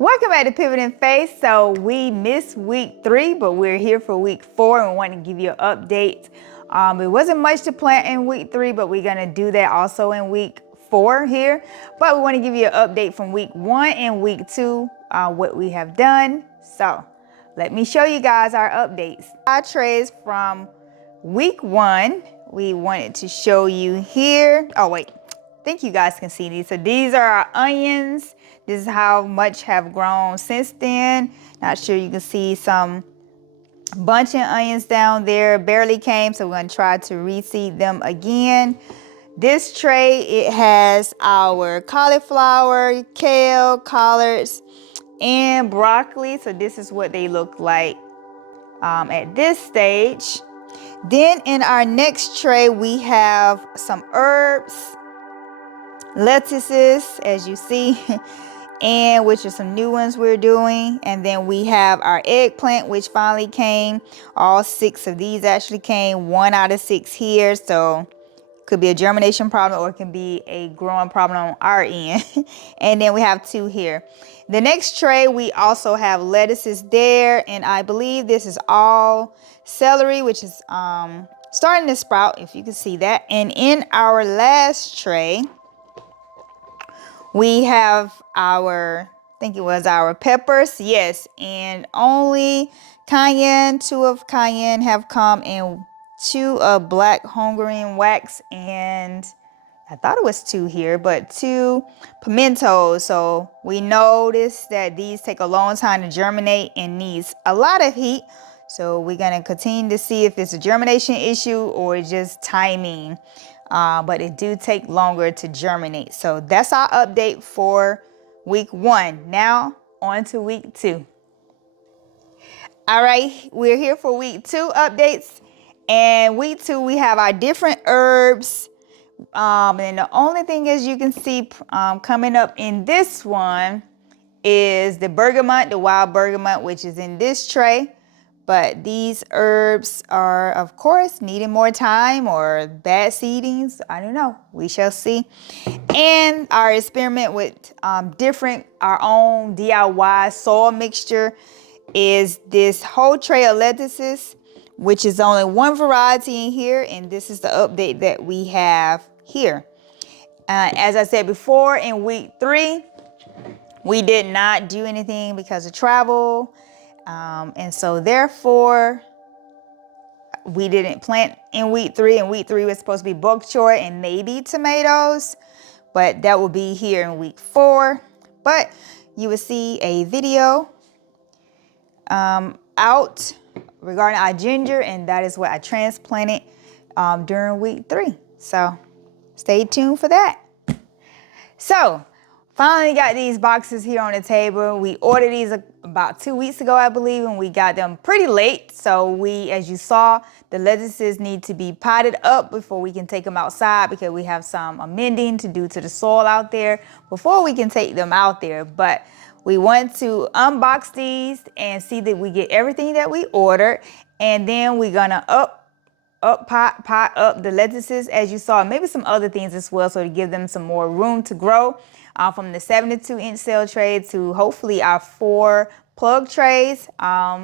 Welcome back to Pivot and Faith. So we missed week 3, but we're here for week 4 and we want to give you an update. It wasn't much to plant in week 3, but we're going to do that also in week 4 here. But we want to give you an update from week 1 and week 2, what we have done. So let me show you guys our updates. Our trays from week 1, we wanted to show you here. Oh, wait. I think you guys can see these. So these are our onions. This is how much have grown since then. Not sure you can see some bunching onions down there. Barely came, so we're going to try to reseed them again. This tray, it has our cauliflower, kale, collards, and broccoli. So this is what they look like at this stage. Then in our next tray, we have some herbs, lettuces, as you see, and which are some new ones we're doing. And then we have our eggplant, which finally came. All 6 of these actually came, 1 out of 6 here. So could be a germination problem or it can be a growing problem on our end. And then we have 2 here. The next tray, we also have lettuces there, and I believe this is all celery, which is starting to sprout, if you can see that. And in our last tray, we have our, I think it was our peppers, yes, and only cayenne, 2 of cayenne have come, and 2 of black Hungarian wax, and I thought it was 2 here, but 2 pimentos. So we noticed that these take a long time to germinate and needs a lot of heat. So we're gonna continue to see if it's a germination issue or just timing. But it do take longer to germinate. So that's our update for week 1. Now on to week 2. All right, we're here for week 2 updates. And week 2, we have our different herbs. And the only thing, as you can see, coming up in this one is the bergamot, the wild bergamot, which is in this tray. But these herbs are, of course, needing more time or bad seedings. I don't know. We shall see. And our experiment with our own DIY soil mixture is this whole tray of lettuces, which is only 1 variety in here. And this is the update that we have here. As I said before, in week 3, we did not do anything because of travel. And so therefore, we didn't plant in week 3. And week 3 was supposed to be bok choy and maybe tomatoes, but that will be here in week 4. But you will see a video out regarding our ginger, and that is what I transplanted during week 3. So stay tuned for that. So finally got these boxes here on the table. We ordered these about 2 weeks ago, I believe, and we got them pretty late. So we, as you saw, the lettuces need to be potted up before we can take them outside because we have some amending to do to the soil out there before we can take them out there. But we want to unbox these and see that we get everything that we ordered. And then we're gonna pot up the lettuces, as you saw, maybe some other things as well, so to give them some more room to grow. From the 72-inch cell tray to hopefully our 4 plug trays.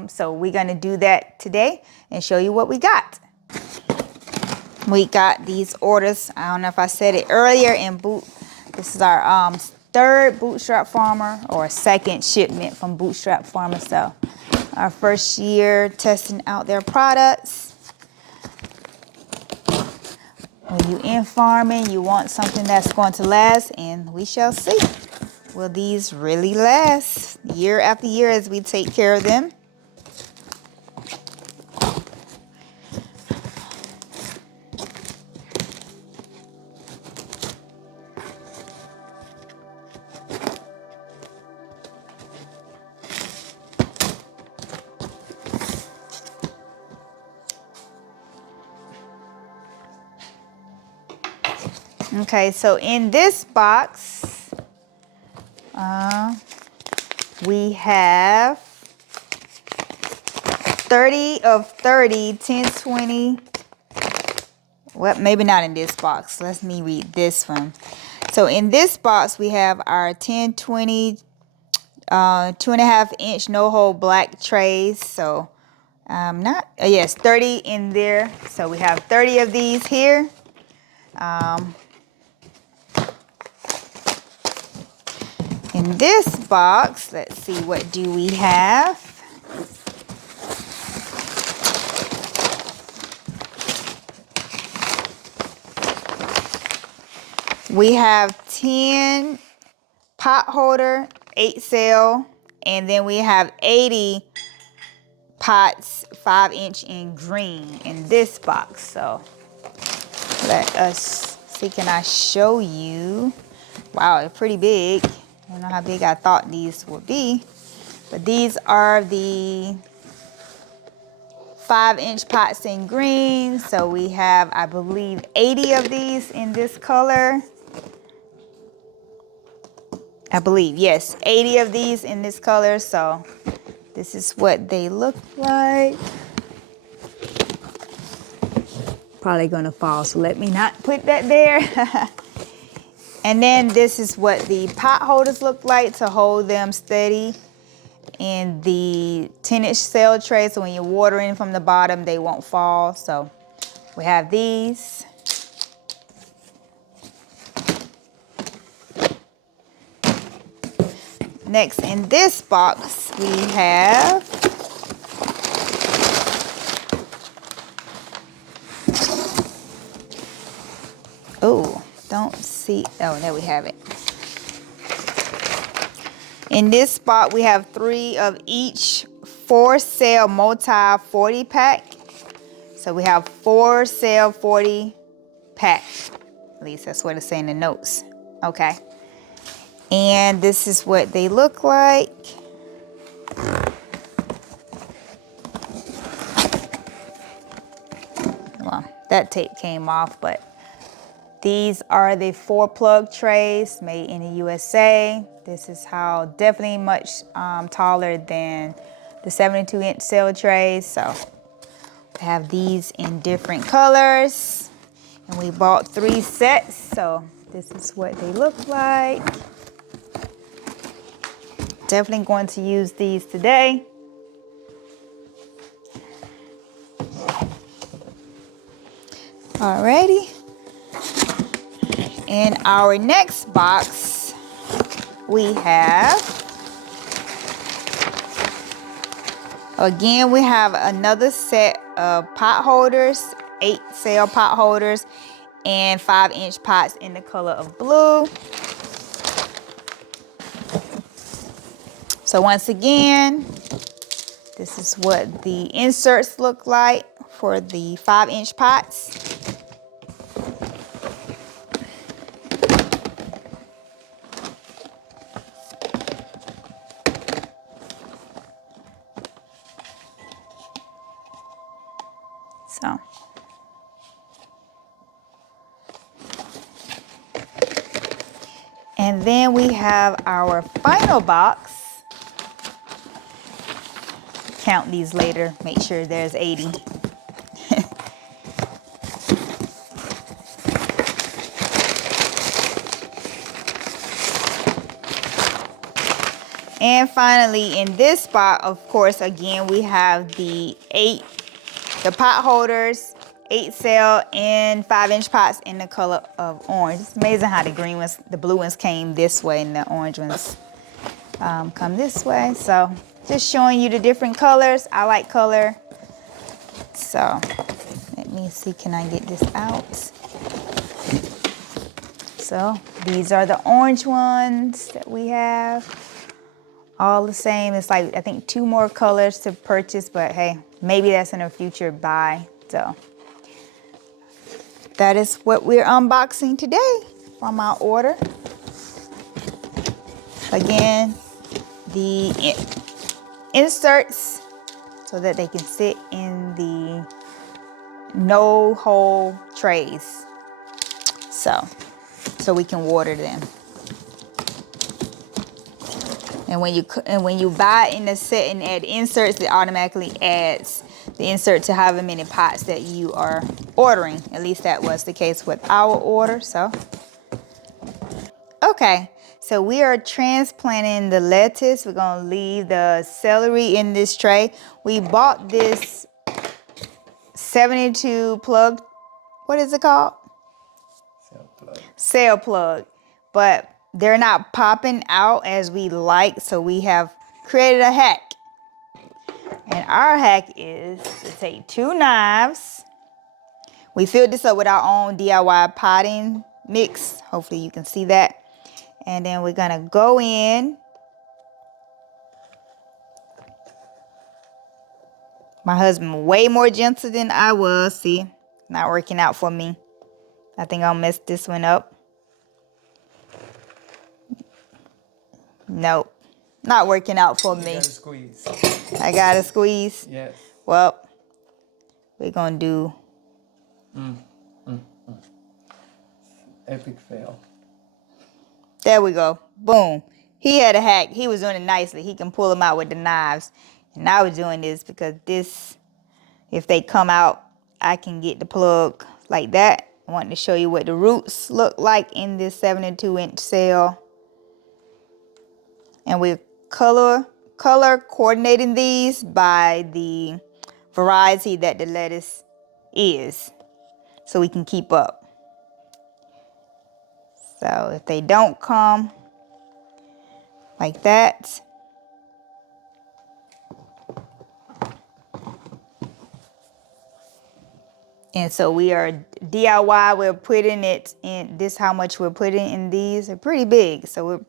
So we're gonna do that today and show you what we got. We got these orders. I don't know if I said it earlier this is our 3rd Bootstrap Farmer, or 2nd shipment from Bootstrap Farmer. So our 1st year testing out their products. When you in farming, you want something that's going to last, and we shall see. Will these really last year after year as we take care of them? Okay, so in this box, we have 30 of 30, 10, 20. Well, maybe not in this box. Let me read this one. So in this box, we have our 10, 20 2.5-inch no-hole black trays. So yes, 30 in there. So we have 30 of these here. In this box, let's see, what do we have? We have 10 pot holder, 8 cell, and then we have 80 pots, 5-inch in green in this box. So let us see, can I show you? Wow, they're pretty big. I don't know how big I thought these would be, but these are the 5-inch pots in green. So we have, I believe, 80 of these in this color. I believe, yes, 80 of these in this color. So this is what they look like. Probably gonna fall, so let me not put that there. And then this is what the pot holders look like to hold them steady in the 10-inch cell tray, so when you're watering from the bottom, they won't fall. So we have these. Next in this box, we have don't see, oh, there we have it. In this spot, we have 3 of each 4-cell multi 40 pack. So we have 4-cell 40 pack. At least that's what it's saying in the notes. Okay. And this is what they look like. Well, that tape came off, but these are the 4-plug trays made in the USA. This is how definitely much taller than the 72-inch cell trays. So we have these in different colors, and we bought 3 sets. So this is what they look like. Definitely going to use these today. Alrighty. In our next box, we have, again, we have another set of pot holders, 8-cell pot holders, and 5-inch pots in the color of blue. So once again, this is what the inserts look like for the 5-inch pots. So and then we have our final box. Count these later, make sure there's 80. And finally, in this spot, of course, again, we have the pot holders, 8-cell and 5-inch pots in the color of orange. It's amazing how the blue ones came this way and the orange ones come this way. So just showing you the different colors. I like color. So let me see, can I get this out? So these are the orange ones that we have. All the same. It's like, I think 2 more colors to purchase, but hey, maybe that's in a future buy. So that is what we're unboxing today from our order. Again, the inserts so that they can sit in the no-hole trays. So we can water them. And when you buy in the set and add inserts, it automatically adds the insert to however many pots that you are ordering. At least that was the case with our order. So okay, So we are transplanting the lettuce. We're gonna leave the celery in this tray. We bought this 72 plug, what is it called? Cell plug. Cell plug. But they're not popping out as we like, so we have created a hack. And our hack is to take 2 knives. We filled this up with our own DIY potting mix. Hopefully you can see that. And then we're gonna go in. My husband way more gentle than I was. See, not working out for me. I think I'll mess this one up. Nope, not working out for me. You gotta squeeze. I gotta squeeze. Yes. Well, we're gonna do. Epic fail. There we go. Boom. He had a hack. He was doing it nicely. He can pull them out with the knives. And I was doing this because this, if they come out, I can get the plug like that. I wanted to show you what the roots look like in this 72-inch cell. And we're color coordinating these by the variety that the lettuce is, so we can keep up. So if they don't come like that, and so we are DIY, we're putting it in, this how much we're putting in these. They're pretty big, so we're,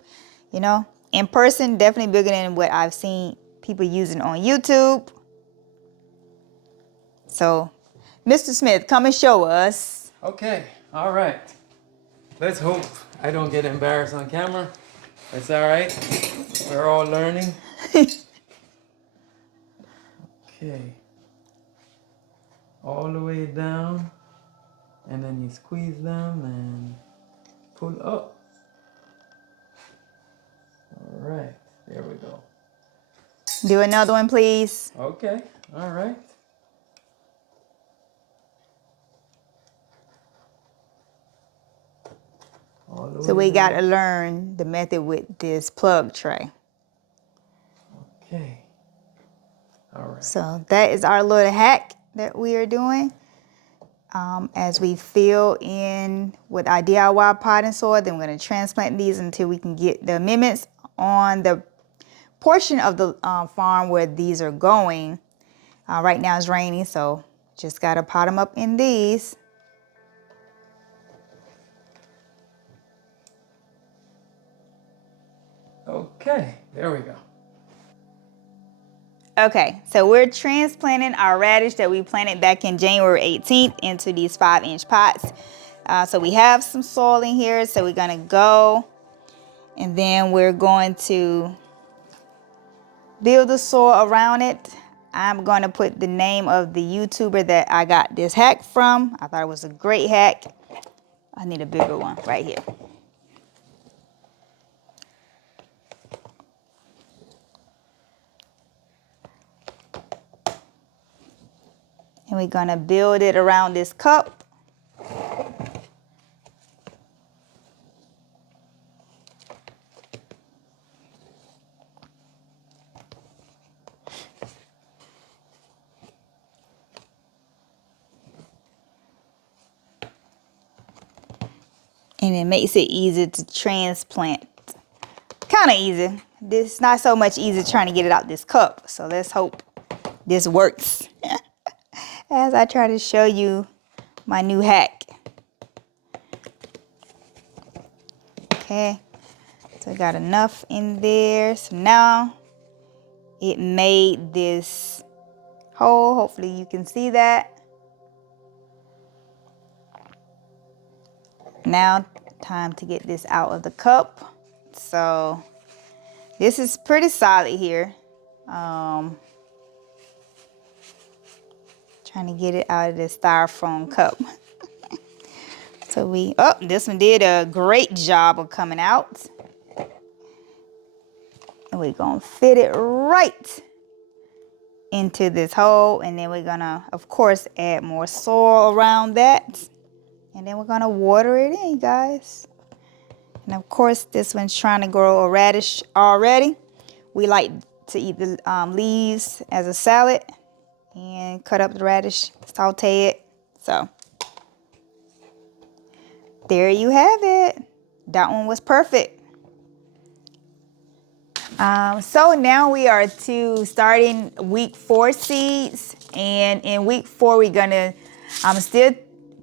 you know, in person, definitely bigger than what I've seen people using on YouTube. So, Mr. Smith, come and show us. Okay, all right. Let's hope I don't get embarrassed on camera. It's all right. We're all learning. Okay. All the way down. And then you squeeze them and pull up. All right, there we go. Do another one, please. Okay, all right. So we got to learn the method with this plug tray. Okay. All right. So that is our little hack that we are doing. As we fill in with our DIY potting soil, then we're going to transplant these until we can get the amendments on the portion of the farm where these are going. Right now it's raining, so just got to pot them up in these. Okay, there we go. Okay, so we're transplanting our radish that we planted back in January 18th into these 5-inch pots. So we have some soil in here, so we're gonna go and then we're going to build the soil around it. I'm gonna put the name of the YouTuber that I got this hack from. I thought it was a great hack. I need a bigger one right here. And we're gonna build it around this cup. And it makes it easy to transplant. Kind of easy. This not so much easy trying to get it out this cup. So let's hope this works. As I try to show you my new hack. Okay, so I got enough in there. So now it made this hole. Hopefully you can see that. Now time to get this out of the cup. So this is pretty solid here. Trying to get it out of this styrofoam cup. So this one did a great job of coming out. And we're gonna fit it right into this hole. And then we're gonna, of course, add more soil around that. And then we're gonna water it in, guys. And of course, this one's trying to grow a radish already. We like to eat the leaves as a salad and cut up the radish, saute it. So there you have it. That one was perfect. So now we are to starting week 4 seeds, and in week 4 we're gonna still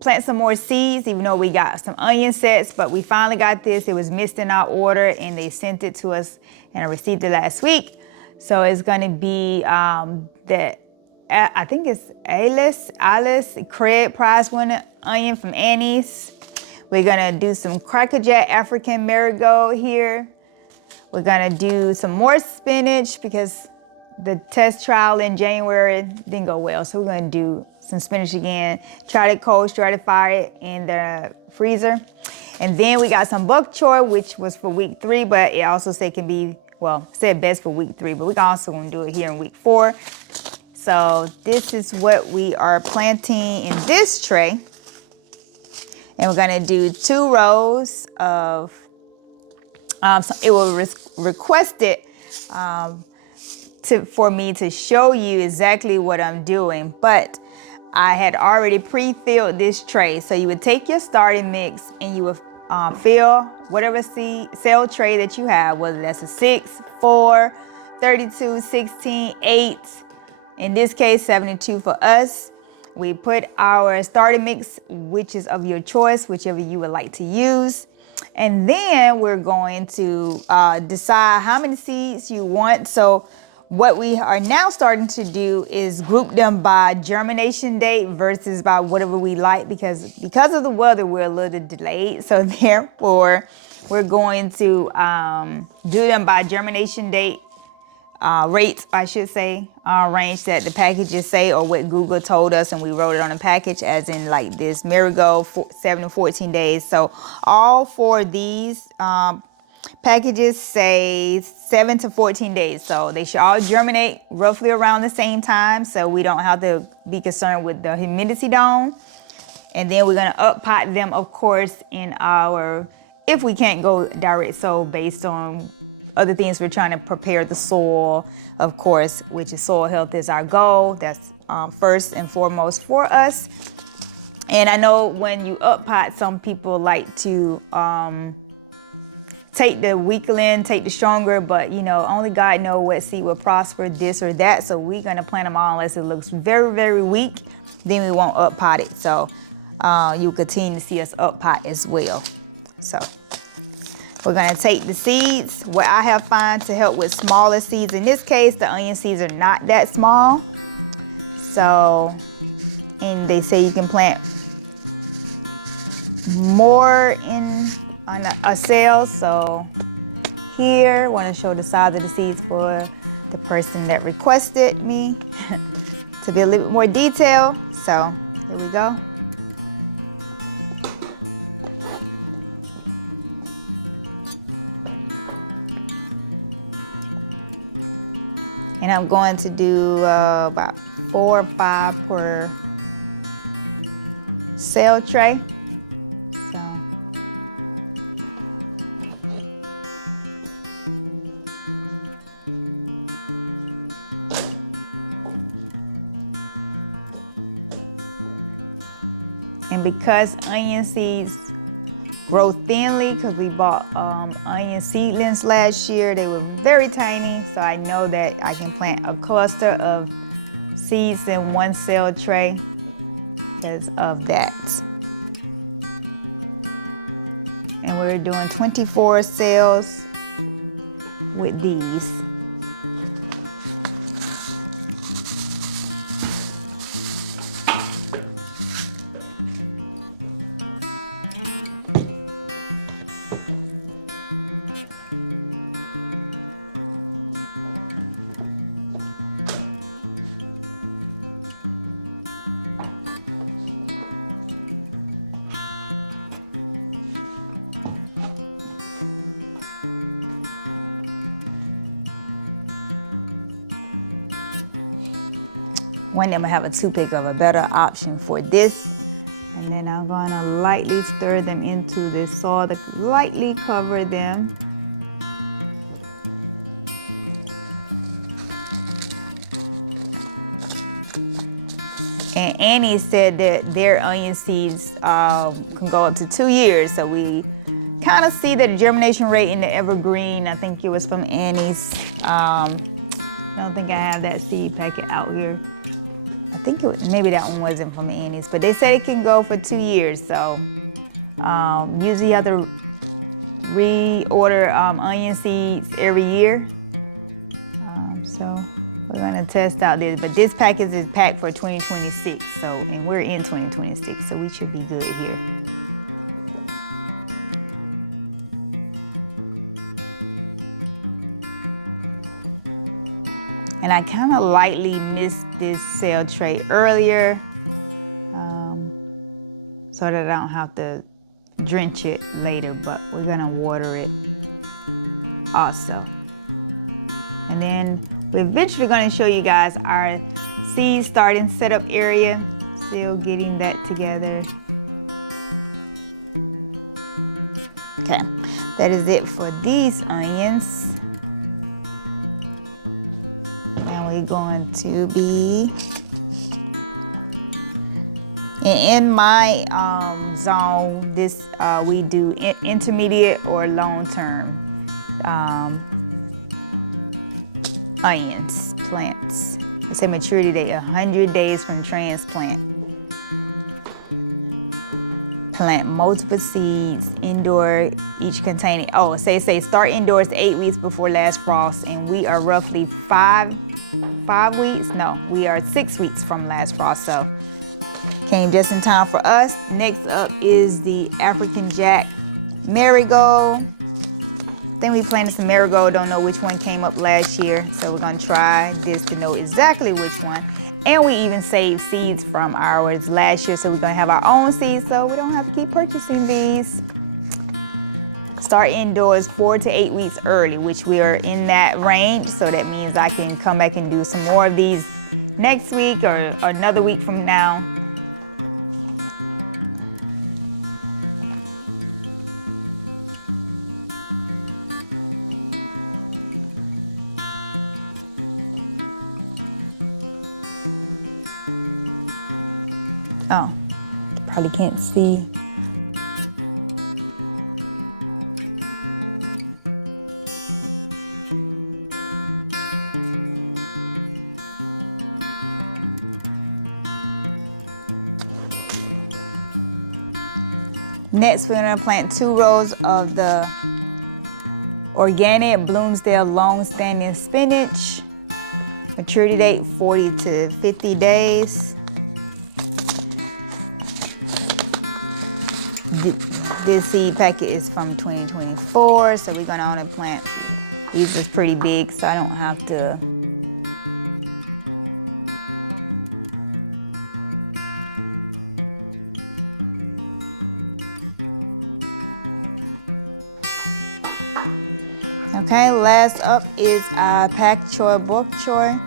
plant some more seeds, even though we got some onion sets, but we finally got this. It was missed in our order and they sent it to us and I received it last week. So it's gonna be I think it's Alice Craig prize winner onion from Annie's. We're gonna do some Cracker Jack African marigold here. We're gonna do some more spinach because the test trial in January didn't go well. So we're gonna do some spinach again, try it cold, stratify it in the freezer. And then we got some bok choy, which was for week 3, but it also said can be, well, said best for week 3, but we're also gonna do it here in week 4. So this is what we are planting in this tray. And we're gonna do 2 rows of so it was requested for me to show you exactly what I'm doing, but I had already pre-filled this tray. So you would take your starting mix and you would fill whatever cell tray that you have, whether that's a 6, 4, 32, 16, 8, in this case 72 for us. We put our starting mix, which is of your choice, whichever you would like to use. And then we're going to decide how many seeds you want. So what we are now starting to do is group them by germination date versus by whatever we like, because of the weather, we're a little delayed. So therefore, we're going to do them by germination date, rates, I should say, range that the packages say, or what Google told us, and we wrote it on the package, as in like this marigold 7 to 14 days. So all 4 of these packages say 7 to 14 days. So they should all germinate roughly around the same time, so we don't have to be concerned with the humidity dome. And then we're gonna up pot them, of course, in our, if we can't go direct sow based on other things, we're trying to prepare the soil, of course, which is soil health is our goal. That's first and foremost for us. And I know when you up pot, some people like to take the weakling, take the stronger, but you know, only God knows what seed will prosper, this or that. So we're gonna plant them all unless it looks very, very weak. Then we won't up pot it. So you'll continue to see us up pot as well. So we're gonna take the seeds. What I have found to help with smaller seeds, in this case, the onion seeds are not that small. So, and they say you can plant more on a cell. So here, I wanna show the size of the seeds for the person that requested me to be a little bit more detailed. So here we go. And I'm going to do about 4 or 5 per cell tray. So. And because onion seeds grow thinly, because we bought onion seedlings last year, they were very tiny. So I know that I can plant a cluster of seeds in 1 cell tray because of that. And we're doing 24 cells with these. One day I'm gonna have a toothpick of a better option for this And then I'm gonna lightly stir them into the soil to lightly cover them. And Annie said that their onion seeds can go up to 2 years. So we kind of see the germination rate in the evergreen. I think it was from Annie's. I don't think I have that seed packet out here. I think it was, maybe that one wasn't from Annie's, but they said it can go for 2 years. So usually you have to reorder onion seeds every year. So we're gonna test out this, but this package is packed for 2026. So, and we're in 2026, so we should be good here. And I kind of lightly missed this cell tray earlier, so that I don't have to drench it later, but we're gonna water it also. And then we're eventually gonna show you guys our seed starting setup area. Still getting that together. Okay, that is it for these onions. Now we're going to be, in my zone, this we do intermediate or long-term onions, plants. It's a maturity date, 100 days from transplant. Plant multiple seeds indoor, each containing, say start indoors 8 weeks before last frost, and we are roughly 5 weeks, no, we are 6 weeks from last frost, so came just in time for us. Next up is the African Jack Marigold. I think we planted some marigold, don't know which one came up last year, so we're gonna try this to know exactly which one. And we even saved seeds from ours last year, so we're gonna have our own seeds so we don't have to keep purchasing these. Start indoors 4 to 8 weeks early, which we are in that range, so that means I can come back and do some more of these next week or another week from now. Oh, probably can't see. Next, we're gonna plant 2 rows of the organic Bloomsdale long-standing spinach. Maturity date 40 to 50 days. This seed packet is from 2024, so we're gonna only plant, these is pretty big, so I don't have to. Okay, last up is our pak choi bok choy.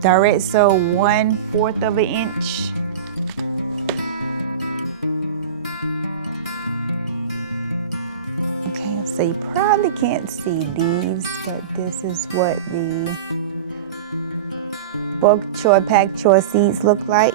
Direct sow 1/4 of an inch. Okay, so you probably can't see these, but this is what the bok choy, pak choy seeds look like.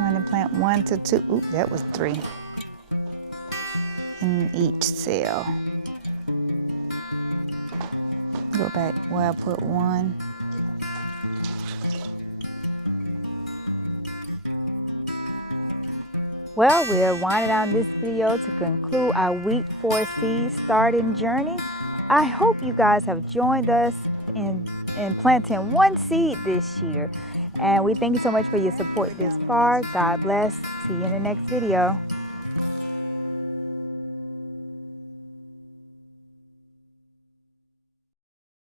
going to plant 1 to 2. Ooh, that was 3 in each cell. Go back where I put 1. Well, we're winding down this video to conclude our week 4 seed starting journey. I hope you guys have joined us in planting 1 seed this year. And we thank you so much for your support this far. God bless. See you in the next video.